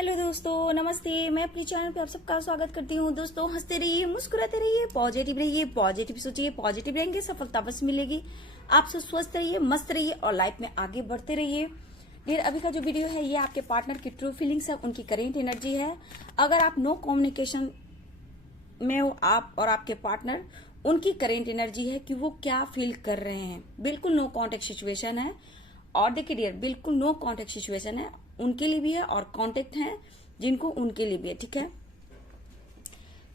Hello दोस्तों, नमस्ते। मैं अपने चैनल पे आप सबका स्वागत करती हूँ। दोस्तों, हंसते रहिए, मुस्कुराते रहिए, पॉजिटिव रहिए, पॉजिटिव सोचिए, पॉजिटिव रहेंगे, सफलता बस मिलेगी। आप सब स्वस्थ रहिए, मस्त रहिए और लाइफ में आगे बढ़ते रहिए। फिर अभी का जो वीडियो है ये आपके पार्टनर की ट्रू फीलिंग्स है, उनकी करेंट एनर्जी है। अगर आप नो कम्युनिकेशन में हो, आप और आपके पार्टनर, उनकी करेंट एनर्जी है कि वो क्या फील कर रहे हैं। बिल्कुल नो कॉन्टेक्ट सिचुएशन है। और देखिए डियर, बिल्कुल नो कॉन्टेक्ट सिचुएशन है, उनके लिए भी है और कॉन्टेक्ट है जिनको उनके लिए भी है। ठीक है,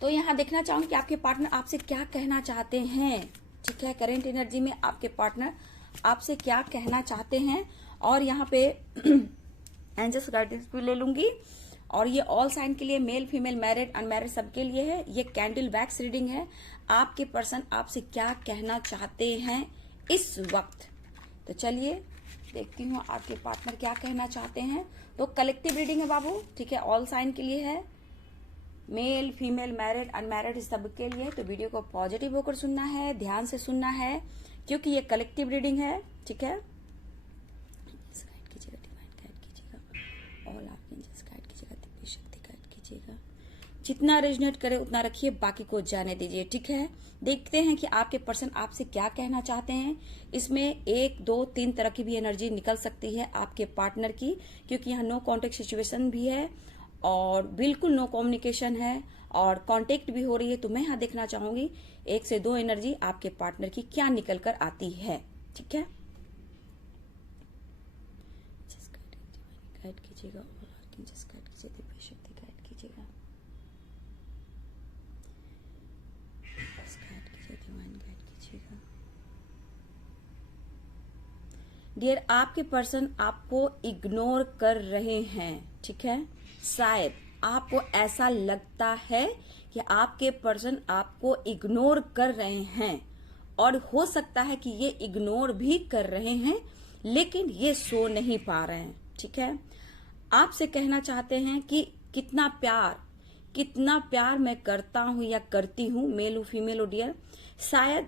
तो यहाँ देखना चाहूंगी कि आपके पार्टनर आपसे क्या कहना चाहते हैं। ठीक है, करेंट एनर्जी में आपके पार्टनर आपसे क्या कहना चाहते हैं। और यहाँ पे एंजल्स गाइडेंस भी ले लूंगी। और ये ऑल साइन के लिए, मेल फीमेल मैरिड अनमैरिड सबके लिए है। ये कैंडल वैक्स रीडिंग है। आपके पर्सन आपसे क्या कहना चाहते हैं इस वक्त। तो चलिए देखती हूँ आपके पार्टनर क्या कहना चाहते हैं। तो कलेक्टिव रीडिंग है बाबू। ठीक है, ऑल साइन के लिए है, मेल फीमेल मैरिड अनमैरिड सबके लिए। तो वीडियो को पॉजिटिव होकर सुनना है, ध्यान से सुनना है, क्योंकि ये कलेक्टिव रीडिंग है। ठीक है, गाइड कीजिएगा, डिवाइन गाइड कीजिएगा, ऑल आर्कएंजल्स गाइड कीजिएगा, दिव्य शक्ति गाइड कीजिएगा। जितना रेजोनेट करे उतना रखिए, बाकी को जाने दीजिए। ठीक है, देखते हैं कि आपके पर्सन आपसे क्या कहना चाहते हैं। इसमें 1, 2, 3 तरह की भी एनर्जी निकल सकती है आपके पार्टनर की, क्योंकि यहाँ नो कॉन्टेक्ट सिचुएशन भी है और बिल्कुल नो कम्युनिकेशन है और कांटेक्ट भी हो रही है। तो मैं यहाँ देखना चाहूंगी 1 से 2 एनर्जी आपके पार्टनर की क्या निकल कर आती है। ठीक है, गाइड कीजिएगा, गाइड कीजिए, दिव्य शक्ति गाइड कीजिएगा, गाइड कीजिए, डिवाइन गाइड कीजिएगा। डियर, आपके पर्सन आपको इग्नोर कर रहे हैं। ठीक है, शायद आपको ऐसा लगता है कि आपके पर्सन आपको इग्नोर कर रहे हैं, और हो सकता है कि ये इग्नोर भी कर रहे हैं लेकिन ये सो नहीं पा रहे हैं। ठीक है, आपसे कहना चाहते हैं कि कितना प्यार मैं करता हूं या करती हूं, मेल हो फीमेल हो डियर। शायद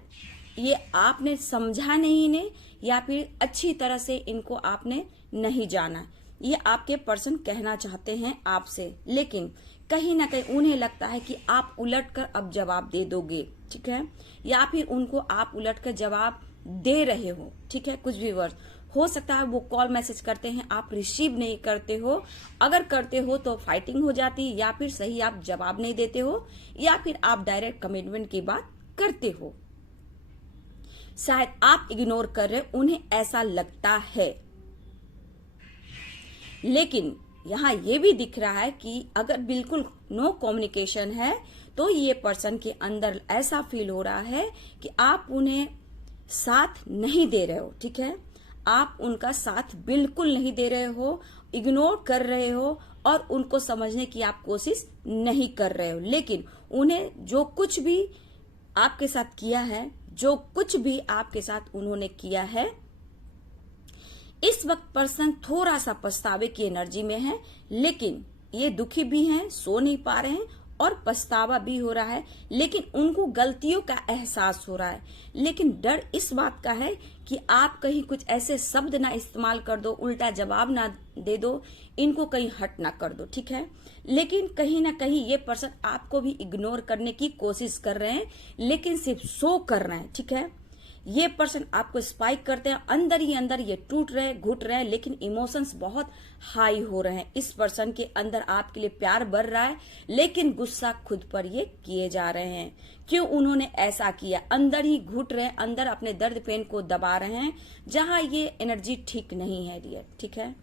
ये आपने समझा नहीं इन्हें, या फिर अच्छी तरह से इनको आपने नहीं जाना। ये आपके पर्सन कहना चाहते हैं आपसे, लेकिन कहीं ना कहीं उन्हें लगता है कि आप उलट कर अब जवाब दे दोगे। ठीक है, या फिर उनको आप उलट कर जवाब दे रहे हो। ठीक है, कुछ भी वर्ड हो सकता है। वो कॉल मैसेज करते हैं, आप रिसीव नहीं करते हो। अगर करते हो तो फाइटिंग हो जाती है, या फिर सही आप जवाब नहीं देते हो, या फिर आप डायरेक्ट कमिटमेंट की बात करते हो। शायद आप इग्नोर कर रहे, उन्हें ऐसा लगता है। लेकिन यहाँ ये भी दिख रहा है कि अगर बिल्कुल नो कम्युनिकेशन है तो ये पर्सन के अंदर ऐसा फील हो रहा है कि आप उन्हें साथ नहीं दे रहे हो। ठीक है, आप उनका साथ बिल्कुल नहीं दे रहे हो, इग्नोर कर रहे हो और उनको समझने की आप कोशिश नहीं कर रहे हो। लेकिन उन्हें जो कुछ भी आपके साथ किया है, जो कुछ भी आपके साथ उन्होंने किया है, इस वक्त पर्सन थोड़ा सा पछतावे की एनर्जी में है। लेकिन ये दुखी भी हैं, सो नहीं पा रहे हैं और पछतावा भी हो रहा है, लेकिन उनको गलतियों का एहसास हो रहा है। लेकिन डर इस बात का है कि आप कहीं कुछ ऐसे शब्द ना इस्तेमाल कर दो, उल्टा जवाब ना दे दो, इनको कहीं हट ना कर दो। ठीक है, लेकिन कहीं ना कहीं ये पर्सन आपको भी इग्नोर करने की कोशिश कर रहे हैं, लेकिन सिर्फ शो कर रहे हैं। ठीक है, ये पर्सन आपको स्पाइक करते हैं, अंदर ही अंदर ये टूट रहे, घुट रहे हैं, लेकिन इमोशंस बहुत हाई हो रहे हैं। इस पर्सन के अंदर आपके लिए प्यार बढ़ रहा है, लेकिन गुस्सा खुद पर ये किए जा रहे हैं। क्यों उन्होंने ऐसा किया, अंदर ही घुट रहे हैं, अंदर अपने दर्द पेन को दबा रहे हैं, जहां ये एनर्जी ठीक नहीं है डियर। ठीक है,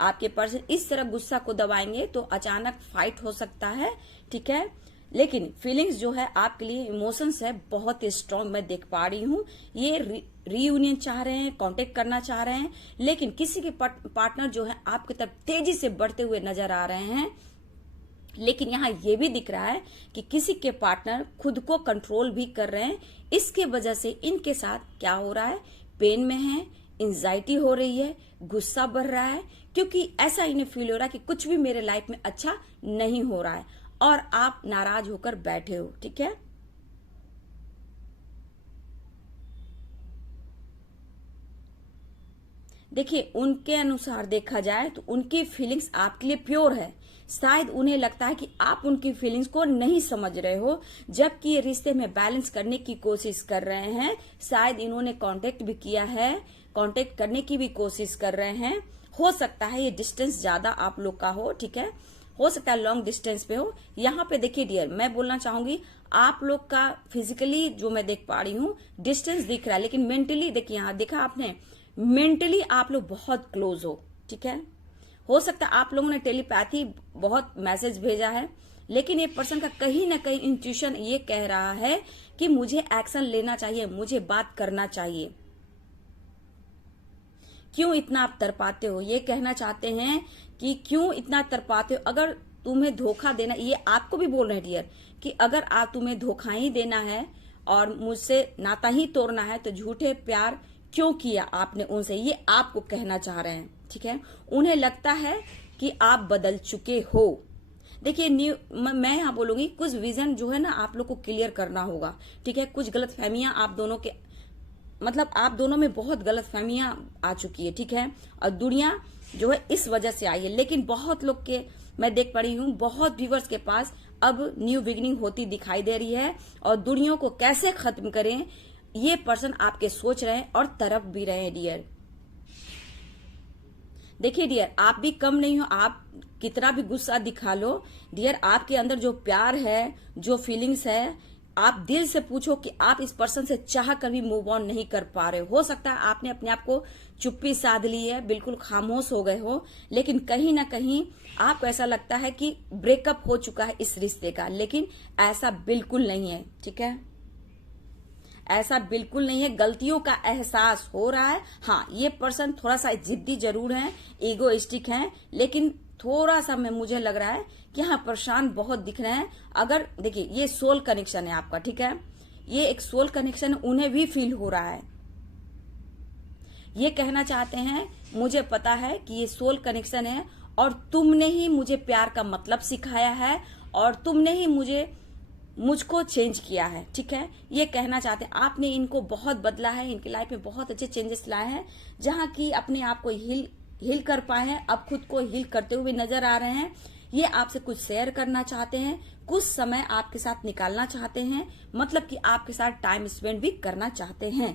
आपके पर्सन इस तरह गुस्सा को दबाएंगे तो अचानक फाइट हो सकता है। ठीक है, लेकिन फीलिंग्स जो है आपके लिए, इमोशंस है बहुत स्ट्रांग, मैं देख पा रही हूँ। ये रीयूनियन चाह रहे हैं, कांटेक्ट करना चाह रहे हैं, लेकिन किसी के पार्टनर जो है आपकी तरफ तेजी से बढ़ते हुए नजर आ रहे हैं। लेकिन यहाँ ये भी दिख रहा है कि किसी के पार्टनर खुद को कंट्रोल भी कर रहे हैं। इसके वजह से इनके साथ क्या हो रहा है, पेन में है, एंजाइटी हो रही है, गुस्सा बढ़ रहा है, क्योंकि ऐसा इन्हें फील हो रहा है कि कुछ भी मेरे लाइफ में अच्छा नहीं हो रहा है और आप नाराज होकर बैठे हो। ठीक है, देखिए उनके अनुसार देखा जाए तो उनकी फीलिंग्स आपके लिए प्योर है। शायद उन्हें लगता है कि आप उनकी फीलिंग्स को नहीं समझ रहे हो, जबकि ये रिश्ते में बैलेंस करने की कोशिश कर रहे हैं। शायद इन्होंने कांटेक्ट भी किया है, कांटेक्ट करने की भी कोशिश कर रहे हैं। हो सकता है ये डिस्टेंस ज्यादा आप लोग का हो, ठीक है, हो सकता है लॉन्ग डिस्टेंस पे हो। यहाँ पे देखिए डियर, मैं बोलना चाहूंगी आप लोग का फिजिकली जो मैं देख पा रही हूँ डिस्टेंस दिख रहा है, लेकिन मेंटली देखिए, यहाँ देखा आपने, मेंटली आप लोग बहुत क्लोज हो, ठीक है। हो सकता है आप लोगों ने टेलीपैथी बहुत मैसेज भेजा है, लेकिन ये पर्सन का कहीं ना कहीं इंट्यूशन ये कह रहा है कि मुझे एक्शन लेना चाहिए, मुझे बात करना चाहिए। क्यों इतना आप तड़पाते हो, ये कहना चाहते हैं कि क्यों इतना तड़पाते हो। अगर तुम्हें धोखा देना, ये आपको भी बोल रहे हैं डियर, कि अगर तुम्हें धोखा ही देना है और मुझसे नाता ही तोड़ना है तो झूठे प्यार क्यों किया आपने उनसे, ये आपको कहना चाह रहे हैं, ठीक है। उन्हें लगता है कि आप बदल चुके हो। देखिए मैं यहाँ बोलूंगी कुछ विजन जो है ना आप लोग को क्लियर करना होगा, ठीक है। कुछ गलत फहमियां आप दोनों के, मतलब आप दोनों में बहुत गलत फहमियां आ चुकी है, ठीक है, और दुनिया जो है इस वजह से आई है। लेकिन बहुत लोग के मैं देख पा रही हूँ, बहुत व्यूवर्स के पास अब न्यू बिगिनिंग होती दिखाई दे रही है, और दुनिया को कैसे खत्म करें ये पर्सन आपके सोच रहे हैं और तरफ भी रहे हैं डियर। देखिए डियर, आप भी कम नहीं हो, आप कितना भी गुस्सा दिखा लो डियर, आपके अंदर जो प्यार है, जो फीलिंग्स है, आप दिल से पूछो कि आप इस पर्सन से चाह कर भी मूव ऑन नहीं कर पा रहे हो सकता है आपने अपने आप को चुप्पी साध ली है, बिल्कुल खामोश हो गए हो, लेकिन कहीं ना कहीं आपको ऐसा लगता है कि ब्रेकअप हो चुका है इस रिश्ते का, लेकिन ऐसा बिल्कुल नहीं है, ठीक है, ऐसा बिल्कुल नहीं है। गलतियों का एहसास हो रहा है। हाँ, ये पर्सन थोड़ा सा जिद्दी जरूर है, ईगोइस्टिक है, लेकिन थोड़ा सा मुझे लग रहा है कि हाँ परेशान बहुत दिख रहे हैं। अगर देखिए ये सोल कनेक्शन है आपका, ठीक है, ये एक सोल कनेक्शन उन्हें भी फील हो रहा है। ये कहना चाहते हैं मुझे पता है कि ये सोल कनेक्शन है और तुमने ही मुझे प्यार का मतलब सिखाया है और तुमने ही मुझको चेंज किया है, ठीक है। ये कहना चाहते हैं आपने इनको बहुत बदला है, इनकी लाइफ में बहुत अच्छे चेंजेस लाए हैं, जहां की अपने आप को हील कर पाए हैं, अब खुद को हील करते हुए नजर आ रहे हैं। ये आपसे कुछ शेयर करना चाहते हैं, कुछ समय आपके साथ निकालना चाहते हैं, मतलब कि आपके साथ टाइम स्पेंड भी करना चाहते हैं,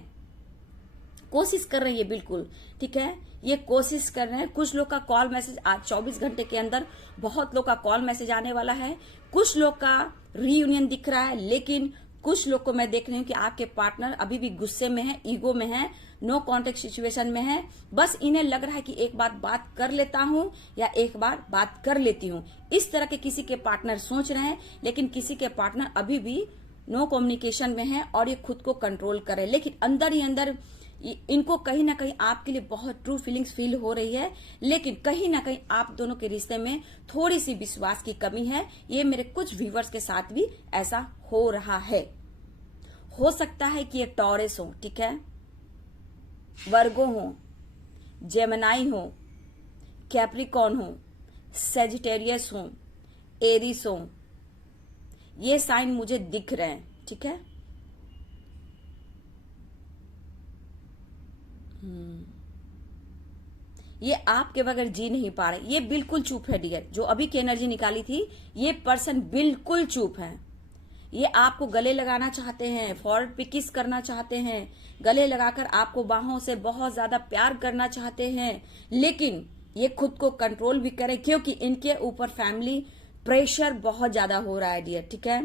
कोशिश कर रहे हैं बिल्कुल, ठीक है, ये कोशिश कर रहे हैं। कुछ लोग का कॉल मैसेज आज 24 घंटे के अंदर बहुत लोग का कॉल मैसेज आने वाला है। कुछ लोग का रीयूनियन दिख रहा है, लेकिन कुछ लोग को मैं देख रही हूँ कि आपके पार्टनर अभी भी गुस्से में है, ईगो में है, नो कॉन्टेक्ट सिचुएशन में है। बस इन्हें लग रहा है कि एक बार बात कर लेता हूँ या एक बार बात कर लेती हूँ, इस तरह के किसी के पार्टनर सोच रहे हैं, लेकिन किसी के पार्टनर अभी भी नो कम्युनिकेशन में है और ये खुद को कंट्रोल करे, लेकिन अंदर ही अंदर इनको कहीं ना कहीं आपके लिए बहुत ट्रू फीलिंग्स फील हो रही है, लेकिन कहीं ना कहीं आप दोनों के रिश्ते में थोड़ी सी विश्वास की कमी है। ये मेरे कुछ व्यूवर्स के साथ भी ऐसा हो रहा है। हो सकता है कि ये टॉरस हो, ठीक है, वर्गो हो, जेमिनी हो, कैप्रिकॉर्न हो, सेजिटेरियस हो, एरिस हो, ये साइन मुझे दिख रहे हैं, ठीक है। ये आपके बगैर जी नहीं पा रहे, ये बिल्कुल चुप है डियर। जो अभी की एनर्जी निकाली थी, ये पर्सन बिल्कुल चुप है। ये आपको गले लगाना चाहते हैं, फॉरवर्ड पे किस करना चाहते हैं, गले लगाकर आपको बाहों से बहुत ज्यादा प्यार करना चाहते हैं, लेकिन ये खुद को कंट्रोल भी करें क्योंकि इनके ऊपर फैमिली प्रेशर बहुत ज्यादा हो रहा है डियर, ठीक है।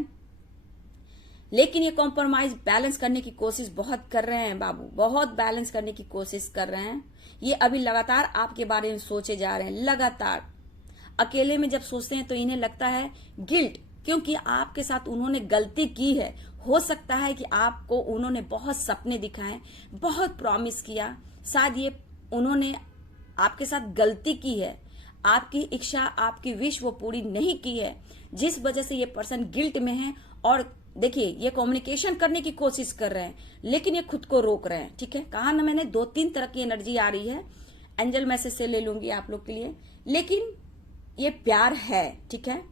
लेकिन ये कॉम्प्रोमाइज बैलेंस करने की कोशिश बहुत कर रहे हैं बाबू, बहुत बैलेंस करने की कोशिश कर रहे हैं। ये अभी लगातार आपके बारे में सोचे जा रहे हैं, लगातार अकेले में जब सोचते हैं तो इन्हें लगता है गिल्ट, क्योंकि आपके साथ उन्होंने गलती की है। हो सकता है कि आपको उन्होंने बहुत सपने दिखाए, बहुत प्रॉमिस किया, शायद ये उन्होंने आपके साथ गलती की है, आपकी इच्छा, आपकी विश वो पूरी नहीं की है, जिस वजह से ये पर्सन गिल्ट में है। और देखिए ये कम्युनिकेशन करने की कोशिश कर रहे हैं, लेकिन ये खुद को रोक रहे हैं, ठीक है। कहा ना मैंने 2-3 तरह की एनर्जी आ रही है, एंजल मैसेज से ले लूंगी आप लोग के लिए, लेकिन ये प्यार है, ठीक है,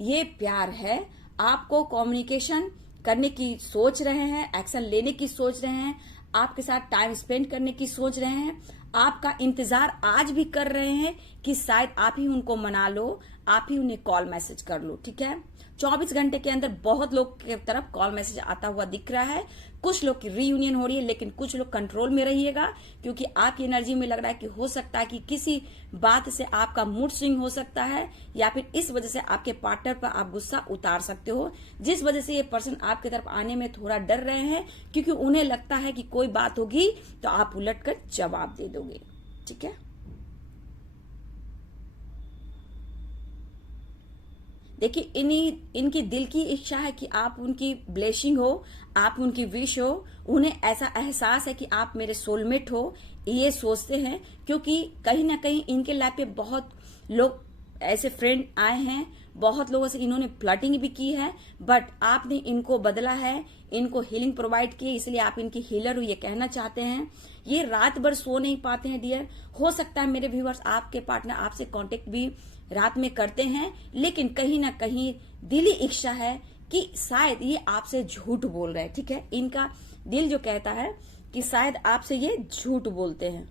ये प्यार है। आपको कम्युनिकेशन करने की सोच रहे हैं, एक्शन लेने की सोच रहे हैं, आपके साथ टाइम स्पेंड करने की सोच रहे हैं, आपका इंतजार आज भी कर रहे हैं कि शायद आप ही उनको मना लो, आप ही उन्हें कॉल मैसेज कर लो। ठीक है, 24 घंटे के अंदर बहुत लोग की तरफ कॉल मैसेज आता हुआ दिख रहा है। कुछ लोग की रीयूनियन हो रही है, लेकिन कुछ लोग कंट्रोल में रहिएगा, क्योंकि आपकी एनर्जी में लग रहा है कि हो सकता है कि किसी बात से आपका मूड स्विंग हो सकता है, या फिर इस वजह से आपके पार्टनर पर आप गुस्सा उतार सकते हो, जिस वजह से ये पर्सन आपकी तरफ आने में थोड़ा डर रहे हैं, क्योंकि उन्हें लगता है कि कोई बात होगी तो आप उलट कर जवाब दे दोगे। ठीक है, देखिए इनकी दिल की इच्छा है कि आप उनकी ब्लेसिंग हो, आप उनकी विश हो, उन्हें ऐसा एहसास है कि आप मेरे सोलमेट हो, ये सोचते हैं। क्योंकि कहीं ना कहीं इनके लाइफ पे बहुत लोग ऐसे फ्रेंड आए हैं, बहुत लोगों से इन्होंने फ्लर्टिंग भी की है, बट आपने इनको बदला है, इनको हीलिंग प्रोवाइड की, इसलिए आप इनकी हीलर हो ये कहना चाहते हैं। ये रात भर सो नहीं पाते हैं डियर। हो सकता है मेरे व्यूअर्स आपके पार्टनर आपसे कांटेक्ट भी रात में करते हैं, लेकिन कहीं ना कहीं दिली इच्छा है कि शायद ये आपसे झूठ बोल रहे हैं। ठीक है, इनका दिल जो कहता है कि शायद आपसे ये झूठ बोलते हैं,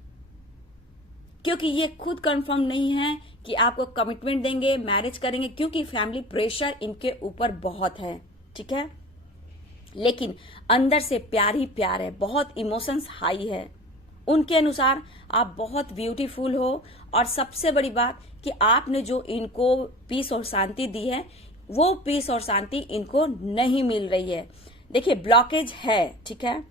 क्योंकि ये खुद कंफर्म नहीं है कि आपको कमिटमेंट देंगे, मैरिज करेंगे, क्योंकि फैमिली प्रेशर इनके ऊपर बहुत है। ठीक है, लेकिन अंदर से प्यार ही प्यार है, बहुत इमोशंस हाई है। उनके अनुसार आप बहुत ब्यूटीफुल हो, और सबसे बड़ी बात कि आपने जो इनको पीस और शांति दी है, वो पीस और शांति इनको नहीं मिल रही है। देखिए ब्लॉकेज है, ठीक है,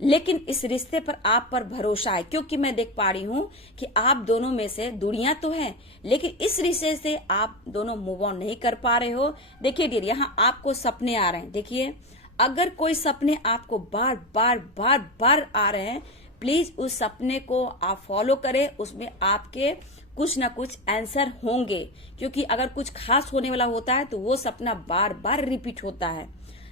लेकिन इस रिश्ते पर आप पर भरोसा है, क्योंकि मैं देख पा रही हूं कि आप दोनों में से दूरियां तो है, लेकिन इस रिश्ते से आप दोनों मूव ऑन नहीं कर पा रहे हो। देखिए डियर, यहाँ आपको सपने आ रहे हैं। देखिए, अगर कोई सपने आपको बार बार बार बार आ रहे हैं, प्लीज उस सपने को आप फॉलो करें, उसमें आपके कुछ ना कुछ आंसर होंगे, क्योंकि अगर कुछ खास होने वाला होता है तो वो सपना बार बार रिपीट होता है।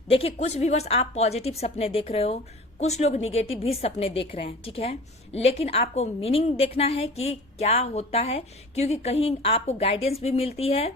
देखिए, कुछ व्यूअर्स आप पॉजिटिव सपने देख रहे हो, कुछ लोग निगेटिव भी सपने देख रहे हैं। ठीक है, लेकिन आपको मीनिंग देखना है कि क्या होता है, क्योंकि कहीं आपको गाइडेंस भी मिलती है,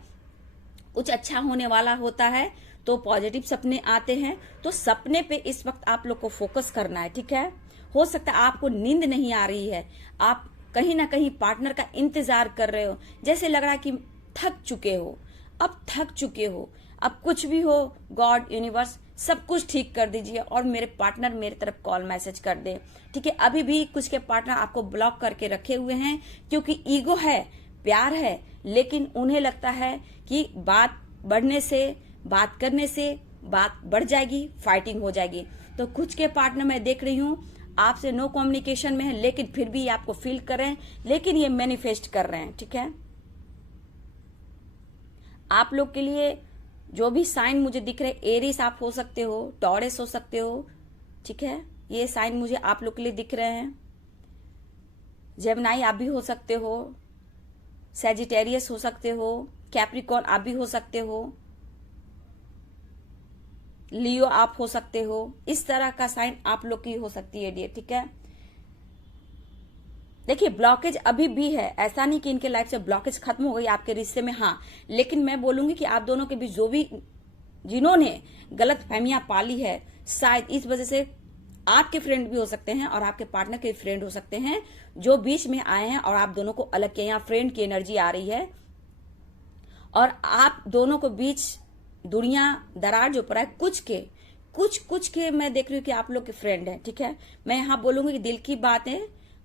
कुछ अच्छा होने वाला होता है तो पॉजिटिव सपने आते हैं। तो सपने पे इस वक्त आप लोग को फोकस करना है। ठीक है, हो सकता है आपको नींद नहीं आ रही है, आप कहीं ना कहीं पार्टनर का इंतजार कर रहे हो, जैसे लग रहा है कि थक चुके हो, अब थक चुके हो, अब कुछ भी हो, गॉड यूनिवर्स सब कुछ ठीक कर दीजिए और मेरे पार्टनर मेरे तरफ कॉल मैसेज कर दे। ठीक है, अभी भी कुछ के पार्टनर आपको ब्लॉक करके रखे हुए हैं, क्योंकि ईगो है, प्यार है, लेकिन उन्हें लगता है कि बात बढ़ने से, बात करने से बात बढ़ जाएगी, फाइटिंग हो जाएगी। तो कुछ के पार्टनर मैं देख रही हूँ आपसे नो कम्युनिकेशन में है, लेकिन फिर भी आपको फील कर रहे हैं, लेकिन ये मैनिफेस्ट कर रहे हैं। ठीक है, आप लोग के लिए जो भी साइन मुझे दिख रहे, एरिस आप हो सकते हो, टॉरस हो सकते हो। ठीक है, ये साइन मुझे आप लोग के लिए दिख रहे हैं। जेमिनी आप भी हो सकते हो, सैजिटेरियस हो सकते हो, कैप्रिकॉर्न आप भी हो सकते हो, लियो आप हो सकते हो। इस तरह का साइन आप लोग की हो सकती है डियर। ठीक है, देखिए ब्लॉकेज अभी भी है, ऐसा नहीं कि इनके लाइफ से ब्लॉकेज खत्म हो गई आपके रिश्ते में, हाँ, लेकिन मैं बोलूंगी कि आप दोनों के बीच जो भी जिन्होंने गलत फहमियां पाली है, शायद इस वजह से आपके फ्रेंड भी हो सकते हैं और आपके पार्टनर के फ्रेंड हो सकते हैं जो बीच में आए हैं और आप दोनों को अलग किया। यहाँ फ्रेंड की एनर्जी आ रही है और आप दोनों को बीच दुनिया दरार जो पड़ा है, कुछ के मैं देख रही हूँ कि आप लोग के फ्रेंड है। ठीक है, मैं यहाँ बोलूंगी कि दिल की बातें,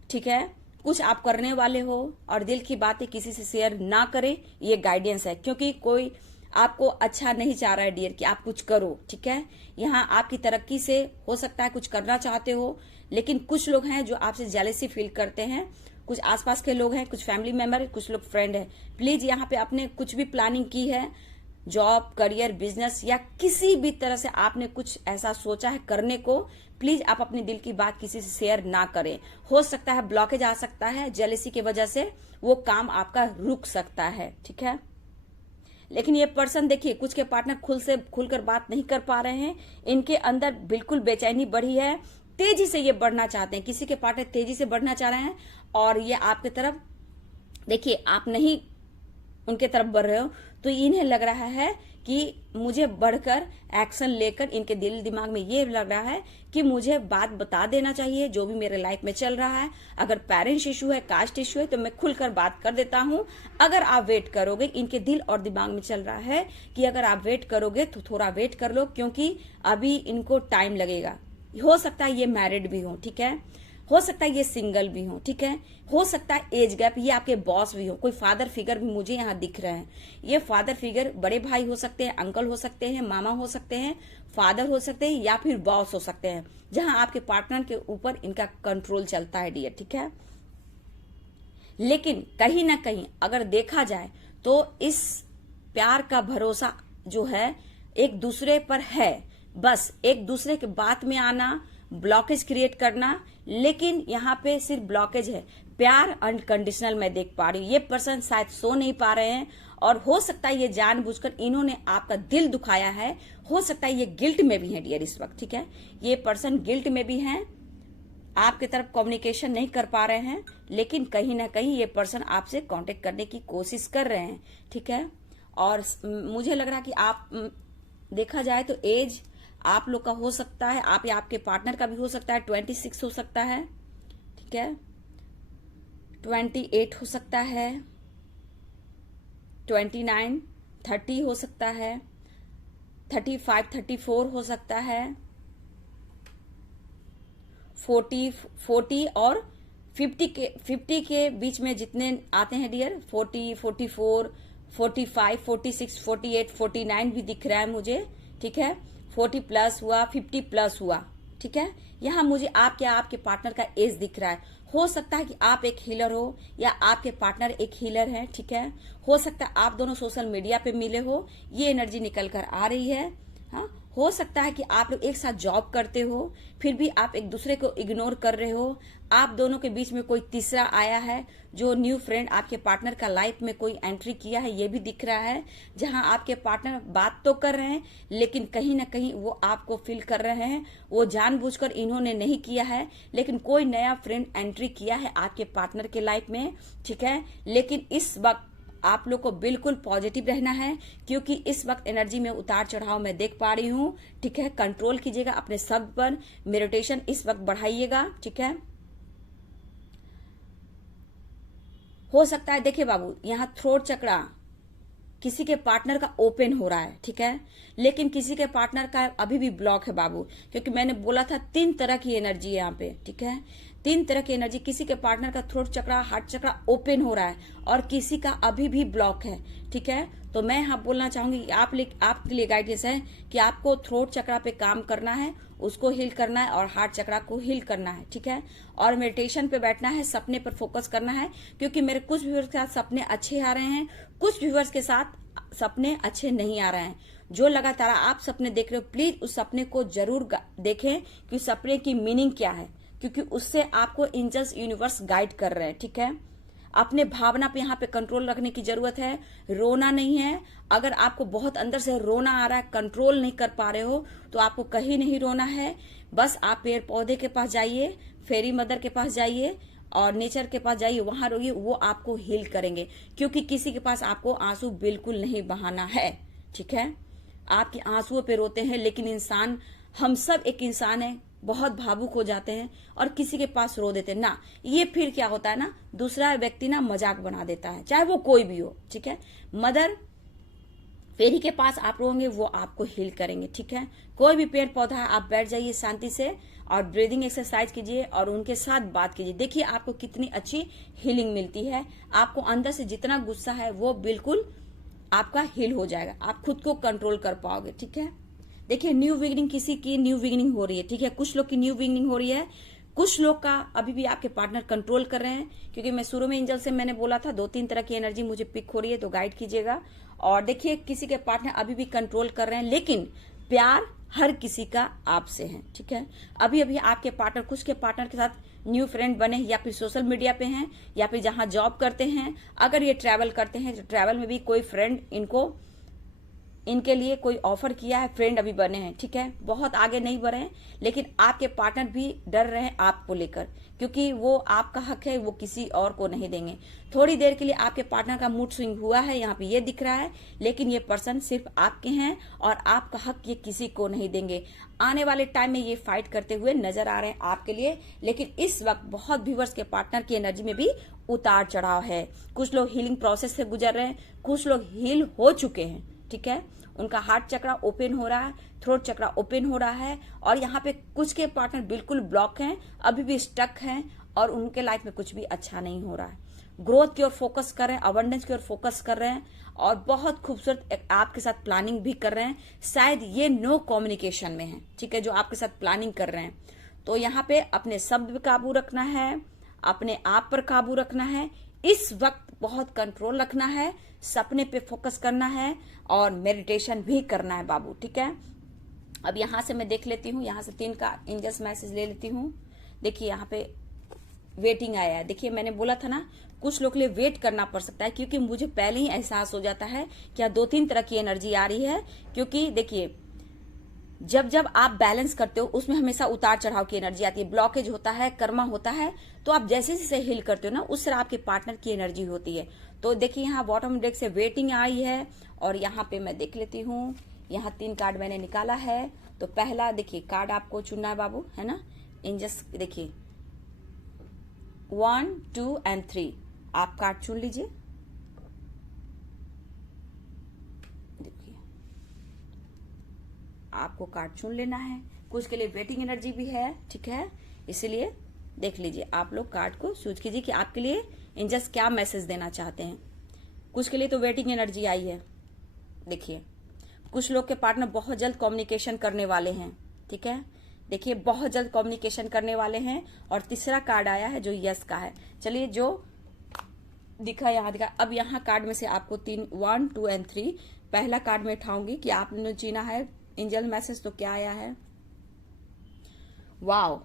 ठीक है, कुछ आप करने वाले हो और दिल की बातें किसी से शेयर ना करें, ये गाइडेंस है, क्योंकि कोई आपको अच्छा नहीं चाह रहा है डियर कि आप कुछ करो। ठीक है, यहाँ आपकी तरक्की से हो सकता है कुछ करना चाहते हो, लेकिन कुछ लोग हैं जो आपसे जेलसी फील करते हैं, कुछ आसपास के लोग हैं, कुछ फैमिली मेंबर, कुछ लोग फ्रेंड है। प्लीज यहाँ पे आपने कुछ भी प्लानिंग की है, जॉब, करियर, बिजनेस या किसी भी तरह से आपने कुछ ऐसा सोचा है करने को, प्लीज आप अपने दिल की बात किसी से शेयर ना करें। हो सकता है ब्लॉकेज आ सकता है, जेलसी की वजह से वो काम आपका रुक सकता है। ठीक है, लेकिन ये पर्सन देखिए, कुछ के पार्टनर खुलकर बात नहीं कर पा रहे हैं, इनके अंदर बिल्कुल बेचैनी बढ़ी है, तेजी से ये बढ़ना चाहते हैं, किसी के पार्टनर तेजी से बढ़ना चाह रहे हैं और ये आपकी तरफ देखिए, आप नहीं उनके तरफ बढ़ रहे हो, तो इन्हें लग रहा है कि मुझे बढ़कर एक्शन लेकर, इनके दिल दिमाग में ये लग रहा है कि मुझे बात बता देना चाहिए जो भी मेरे लाइफ में चल रहा है। अगर पेरेंट्स इशू है, कास्ट इशू है, तो मैं खुलकर बात कर देता हूँ। अगर आप वेट करोगे, इनके दिल और दिमाग में चल रहा है कि अगर आप वेट करोगे तो थोड़ा वेट कर लो, क्योंकि अभी इनको टाइम लगेगा। हो सकता है ये मैरिड भी हो, ठीक है, हो सकता है ये सिंगल भी हो, ठीक है, हो सकता है एज गैप, ये आपके बॉस भी हो, कोई फादर फिगर भी मुझे यहाँ दिख रहे हैं। ये फादर फिगर बड़े भाई हो सकते हैं, अंकल हो सकते हैं, मामा हो सकते हैं, फादर हो सकते हैं, या फिर बॉस हो सकते हैं, जहां आपके पार्टनर के ऊपर इनका कंट्रोल चलता है डियर, ठीक है। लेकिन कहीं ना कहीं अगर देखा जाए तो इस प्यार का भरोसा जो है एक दूसरे पर है, बस एक दूसरे के बात में आना, ब्लॉकेज क्रिएट करना। लेकिन यहाँ पे सिर्फ ब्लॉकेज है, प्यार अनकंडीशनल मैं देख पा रही हूँ। ये पर्सन शायद सो नहीं पा रहे हैं, और हो सकता है ये जानबूझकर इन्होंने आपका दिल दुखाया है। हो सकता है ये गिल्ट में भी है डियर इस वक्त, ठीक है, ये पर्सन गिल्ट में भी है, आपकी तरफ कम्युनिकेशन नहीं कर पा रहे हैं, लेकिन कहीं ना कहीं ये पर्सन आपसे कांटेक्ट करने की कोशिश कर रहे हैं, ठीक है। और मुझे लग रहा है कि आप देखा जाए तो एज आप लोग का हो सकता है, आप या आपके पार्टनर का भी हो सकता है 26 हो सकता है, ठीक है, 28 हो सकता है, 29, 30 हो सकता है, 35, 34 हो सकता है, 40 और 50 के बीच में जितने आते हैं डियर, 40, 44, 45, 46, 48, 49 भी दिख रहा है मुझे, ठीक है, 40 प्लस हुआ, 50 प्लस हुआ, ठीक है। यहाँ मुझे आपके पार्टनर का एज दिख रहा है। हो सकता है कि आप एक हीलर हो या आपके पार्टनर एक हीलर है, ठीक है। हो सकता है आप दोनों सोशल मीडिया पे मिले हो, ये एनर्जी निकल कर आ रही है। हाँ, हो सकता है कि आप लोग एक साथ जॉब करते हो, फिर भी आप एक दूसरे को इग्नोर कर रहे हो। आप दोनों के बीच में कोई तीसरा आया है, जो न्यू फ्रेंड आपके पार्टनर का लाइफ में कोई एंट्री किया है, ये भी दिख रहा है। जहां आपके पार्टनर बात तो कर रहे हैं, लेकिन कहीं ना कहीं वो आपको फील कर रहे हैं, वो जानबूझकर इन्होंने नहीं किया है, लेकिन कोई नया फ्रेंड एंट्री किया है आपके पार्टनर के लाइफ में, ठीक है। लेकिन इस वक्त आप लोग को बिल्कुल पॉजिटिव रहना है, क्योंकि इस वक्त एनर्जी में उतार चढ़ाव मैं देख पा रही हूँ, ठीक है। कंट्रोल कीजिएगा अपने शब्द पर, मेडिटेशन इस वक्त बढ़ाइएगा, ठीक है। हो सकता है, देखिए बाबू, यहाँ थ्रोट चक्रा किसी के पार्टनर का ओपन हो रहा है, ठीक है, लेकिन किसी के पार्टनर का अभी भी ब्लॉक है बाबू, क्योंकि मैंने बोला था 3 तरह की एनर्जी है यहाँ पे, ठीक है। 3 तरह की एनर्जी, किसी के पार्टनर का थ्रोट चक्रा, हार्ट चक्रा ओपन हो रहा है, और किसी का अभी भी ब्लॉक है, ठीक है। तो मैं यहाँ बोलना चाहूंगी, आपके लिए गाइडेंस है कि आपको थ्रोट चक्रा पे काम करना है, उसको हील करना है, और हार्ट चक्रा को हील करना है, ठीक है। और मेडिटेशन पे बैठना है, सपने पर फोकस करना है, क्योंकि मेरे कुछ व्यूअर्स के साथ सपने अच्छे आ रहे हैं, कुछ व्यूअर्स के साथ सपने अच्छे नहीं आ रहे हैं। जो लगातार आप सपने देख रहे हो, प्लीज उस सपने को जरूर देखें कि सपने की मीनिंग क्या है, क्योंकि उससे आपको एंजल्स यूनिवर्स गाइड कर रहे हैं, ठीक है। अपने भावना पे यहाँ पे कंट्रोल रखने की जरूरत है, रोना नहीं है। अगर आपको बहुत अंदर से रोना आ रहा है, कंट्रोल नहीं कर पा रहे हो, तो आपको कहीं नहीं रोना है। बस आप पेड़ पौधे के पास जाइए, फेरी मदर के पास जाइए, और नेचर के पास जाइए, वहां रोइए, वो आपको हील करेंगे, क्योंकि किसी के पास आपको आंसू बिल्कुल नहीं बहाना है, ठीक है। आपके आंसुओं पे रोते हैं, लेकिन इंसान, हम सब एक इंसान है, बहुत भावुक हो जाते हैं और किसी के पास रो देते हैं ना। ये फिर क्या होता है ना, दूसरा व्यक्ति ना मजाक बना देता है, चाहे वो कोई भी हो, ठीक है। मदर फेरी के पास आप रोएंगे, वो आपको हील करेंगे, ठीक है। कोई भी पेड़ पौधा है, आप बैठ जाइए शांति से और ब्रीदिंग एक्सरसाइज कीजिए और उनके साथ बात कीजिए। देखिए आपको कितनी अच्छी हीलिंग मिलती है। आपको अंदर से जितना गुस्सा है वो बिल्कुल आपका हील हो जाएगा, आप खुद को कंट्रोल कर पाओगे, ठीक है। देखिए न्यू बिगिनिंग, किसी की न्यू बिगिनिंग हो रही है, ठीक है। कुछ लोग की न्यू बिगिनिंग हो रही है, कुछ लोग का अभी भी आपके पार्टनर कंट्रोल कर रहे हैं, क्योंकि मैं शुरू में एंजल से मैंने बोला था 2-3 तरह की एनर्जी मुझे पिक हो रही है, तो गाइड कीजिएगा। और देखिए किसी के पार्टनर अभी भी कंट्रोल कर रहे हैं, लेकिन प्यार हर किसी का आपसे है, ठीक है। अभी अभी आपके पार्टनर, कुछ के पार्टनर के साथ न्यू फ्रेंड बने, या फिर सोशल मीडिया पे हैं, या फिर जहां जॉब करते हैं। अगर ये ट्रैवल करते हैं तो ट्रैवल में भी कोई फ्रेंड इनको इनके लिए कोई ऑफर किया है, फ्रेंड अभी बने हैं, ठीक है, बहुत आगे नहीं बढ़े हैं, लेकिन आपके पार्टनर भी डर रहे हैं आपको लेकर, क्योंकि वो आपका हक है, वो किसी और को नहीं देंगे। थोड़ी देर के लिए आपके पार्टनर का मूड स्विंग हुआ है, यहाँ पे ये दिख रहा है, लेकिन ये पर्सन सिर्फ आपके हैं और आपका हक ये किसी को नहीं देंगे। आने वाले टाइम में ये फाइट करते हुए नजर आ रहे हैं आपके लिए, लेकिन इस वक्त बहुत व्यूअर्स के पार्टनर की एनर्जी में भी उतार चढ़ाव है। कुछ लोग हीलिंग प्रोसेस से गुजर रहे हैं, कुछ लोग हील हो चुके हैं, ठीक है, उनका हार्ट चक्रा ओपन हो रहा है, थ्रोट चक्रा ओपन हो रहा है, और यहाँ पे कुछ के पार्टनर बिल्कुल ब्लॉक हैं, अभी भी स्टक हैं, और उनके लाइफ में कुछ भी अच्छा नहीं हो रहा है। ग्रोथ की ओर फोकस कर रहे हैं, अबंडेंस की ओर फोकस कर रहे हैं, और बहुत खूबसूरत आपके साथ प्लानिंग भी कर रहे हैं। शायद ये नो कम्युनिकेशन में है, ठीक है, जो आपके साथ प्लानिंग कर रहे हैं। तो यहाँ पे अपने शब्द पे काबू रखना है, अपने आप पर काबू रखना है, इस वक्त बहुत कंट्रोल रखना है, सपने पे फोकस करना है, और मेडिटेशन भी करना है बाबू, ठीक है। अब यहां से मैं देख लेती हूँ, यहाँ से 3 का एंजल्स मैसेज ले लेती हूँ। देखिए यहाँ पे वेटिंग आया है। देखिए मैंने बोला था ना, कुछ लोग के लिए वेट करना पड़ सकता है, क्योंकि मुझे पहले ही एहसास हो जाता है कि 2-3 तरह की एनर्जी आ रही है। क्योंकि देखिए जब जब आप बैलेंस करते हो उसमें हमेशा उतार चढ़ाव की एनर्जी आती है, ब्लॉकेज होता है, कर्मा होता है, तो आप जैसे जैसे हील करते हो ना, उस तरह आपके पार्टनर की एनर्जी होती है। तो देखिए यहाँ बॉटम डेक से वेटिंग आई है, और यहाँ पे मैं देख लेती हूँ, यहाँ 3 कार्ड मैंने निकाला है। तो पहला देखिए कार्ड आपको चुनना है बाबू, है ना, एंजल्स देखिए 1, 2 एंड 3 आप कार्ड चुन लीजिए। देखिए आपको कार्ड चुन लेना है, कुछ के लिए वेटिंग एनर्जी भी है, ठीक है, इसीलिए देख लीजिए आप लोग कार्ड को चूज कीजिए कि आपके लिए एंजल्स क्या मैसेज देना चाहते हैं। कुछ के लिए तो वेटिंग एनर्जी आई है। देखिए कुछ लोग के पार्टनर बहुत जल्द कम्युनिकेशन करने वाले हैं, ठीक है, देखिए बहुत जल्द कम्युनिकेशन करने वाले हैं। और तीसरा कार्ड आया है जो यस का है। चलिए जो दिखा यहाँ दिखा, अब यहाँ कार्ड में से आपको 3 1 2 एंड 3 पहला कार्ड में उठाऊंगी कि आपने चुना है एंजल मैसेज, तो क्या आया है। वाओ,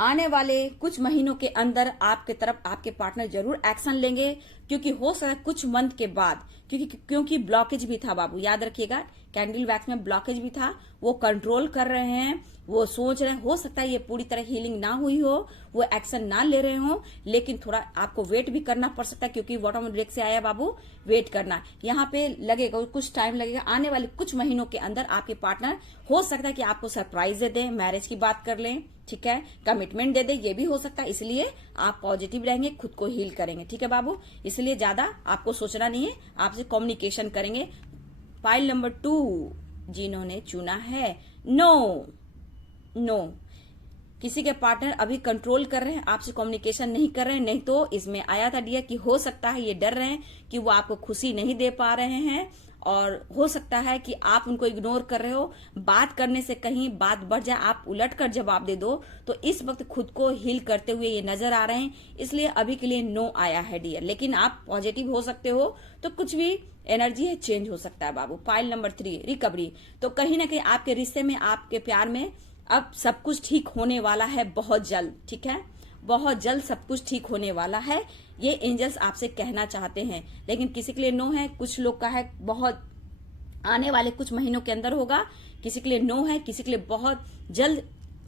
आने वाले कुछ महीनों के अंदर आपके तरफ आपके पार्टनर जरूर एक्शन लेंगे, क्योंकि हो सकता है कुछ मंथ के बाद, क्योंकि ब्लॉकेज भी था बाबू, याद रखिएगा कैंडल वैक्स में ब्लॉकेज भी था, वो कंट्रोल कर रहे हैं, वो सोच रहे हैं, हो सकता है ये पूरी तरह हीलिंग ना हुई हो, वो एक्शन ना ले रहे हो, लेकिन थोड़ा आपको वेट भी करना पड़ सकता है, क्योंकि बॉटम ब्रेक से आया बाबू, वेट करना यहाँ पे लगेगा, कुछ टाइम लगेगा। आने वाले कुछ महीनों के अंदर आपके पार्टनर हो सकता है कि आपको सरप्राइज दे दें, मैरिज की बात कर लें, ठीक है, कमिटमेंट दे दे, ये भी हो सकता है। इसलिए आप पॉजिटिव रहेंगे, खुद को हील करेंगे, ठीक है बाबू, इसलिए ज्यादा आपको सोचना नहीं है, आपसे कम्युनिकेशन करेंगे। फाइल नंबर 2 जिन्होंने चुना है नो, किसी के पार्टनर अभी कंट्रोल कर रहे हैं, आपसे कम्युनिकेशन नहीं कर रहे हैं। नहीं तो इसमें आया था डियर कि हो सकता है ये डर रहे हैं कि वो आपको खुशी नहीं दे पा रहे हैं, और हो सकता है कि आप उनको इग्नोर कर रहे हो, बात करने से कहीं बात बढ़ जाए, आप उलट कर जवाब दे दो। तो इस वक्त खुद को हील करते हुए ये नजर आ रहे हैं, इसलिए अभी के लिए नो आया है डियर, लेकिन आप पॉजिटिव हो सकते हो, तो कुछ भी एनर्जी है चेंज हो सकता है बाबू। फाइल नंबर 3 रिकवरी, तो कहीं ना कहीं आपके रिश्ते में, आपके प्यार में अब सब कुछ ठीक होने वाला है बहुत जल्द, ठीक है, बहुत जल्द सब कुछ ठीक होने वाला है, ये एंजल्स आपसे कहना चाहते हैं। लेकिन किसी के लिए नो है, कुछ लोग का है बहुत आने वाले कुछ महीनों के अंदर होगा, किसी के लिए नो है, किसी के लिए बहुत जल्द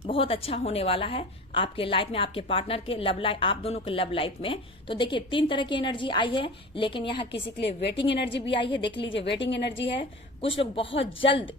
बहुत अच्छा होने वाला है आपके लाइफ में, आपके पार्टनर के लव लाइफ, आप दोनों के लव लाइफ में। तो देखिए 3 तरह की एनर्जी आई है, लेकिन यहाँ किसी के लिए वेटिंग एनर्जी भी आई है, देख लीजिए वेटिंग एनर्जी है। कुछ लोग बहुत जल्द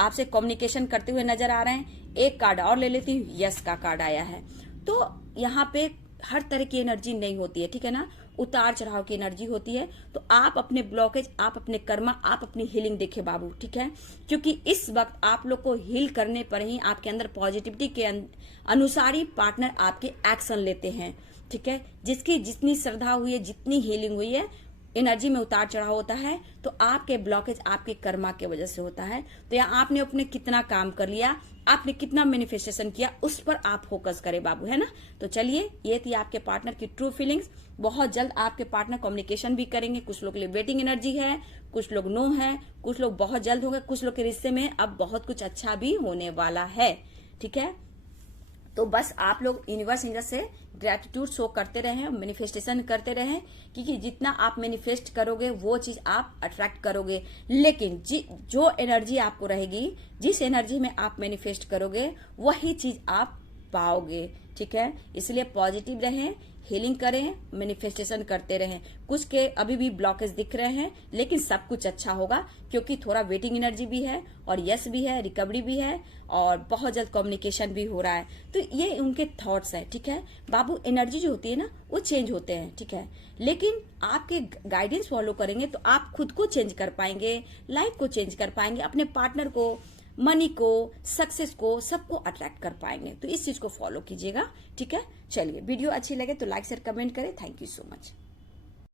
आपसे कम्युनिकेशन करते हुए नजर आ रहे हैं। एक कार्ड और ले लेती हूँ, यस का कार्ड आया है। तो यहाँ पे हर तरह की एनर्जी नहीं होती है, ठीक है ना, उतार चढ़ाव की एनर्जी होती है। तो आप अपने ब्लॉकेज, आप अपने कर्मा, आप अपनी हीलिंग देखे बाबू, ठीक है, क्योंकि इस वक्त आप लोग को हील करने पर ही आपके अंदर पॉजिटिविटी के अनुसार ही पार्टनर आपके एक्शन लेते हैं, ठीक है। जिसकी जितनी श्रद्धा हुई है, जितनी हीलिंग हुई है, एनर्जी में उतार चढ़ाव होता है, तो आपके ब्लॉकेज आपके कर्मा की वजह से होता है। तो यहाँ आपने अपने कितना काम कर लिया, आपने कितना मैनिफेस्टेशन किया, उस पर आप फोकस करें बाबू, है ना। तो चलिए ये थी आपके पार्टनर की ट्रू फीलिंग्स। बहुत जल्द आपके पार्टनर कम्युनिकेशन भी करेंगे। कुछ लोग के लिए वेटिंग एनर्जी है, कुछ लोग नो है, कुछ लोग बहुत जल्द होंगे, कुछ लोग के रिश्ते में अब बहुत कुछ अच्छा भी होने वाला है, ठीक है। तो बस आप लोग यूनिवर्स से ग्रेटिट्यूड शो करते रहें, मैनिफेस्टेशन करते रहें, क्योंकि जितना आप मैनिफेस्ट करोगे वो चीज आप अट्रैक्ट करोगे। लेकिन जो एनर्जी आपको रहेगी, जिस एनर्जी में आप मैनिफेस्ट करोगे वही चीज आप पाओगे। ठीक है, इसलिए पॉजिटिव रहें, हीलिंग करें, मैनिफेस्टेशन करते रहें। कुछ के अभी भी ब्लॉकेज दिख रहे हैं, लेकिन सब कुछ अच्छा होगा, क्योंकि थोड़ा वेटिंग एनर्जी भी है और यस भी है, रिकवरी भी है और बहुत जल्द कम्युनिकेशन भी हो रहा है। तो ये उनके थॉट्स है। ठीक है बाबू, एनर्जी जो होती है ना वो चेंज होते हैं। ठीक है, लेकिन आपके गाइडेंस फॉलो करेंगे तो आप खुद को चेंज कर पाएंगे, लाइफ को चेंज कर पाएंगे, अपने पार्टनर को, मनी को, सक्सेस को, सबको अट्रैक्ट कर पाएंगे। तो इस चीज को फॉलो कीजिएगा। ठीक है, चलिए वीडियो अच्छी लगे तो लाइक शेयर कमेंट करें। Thank you so much.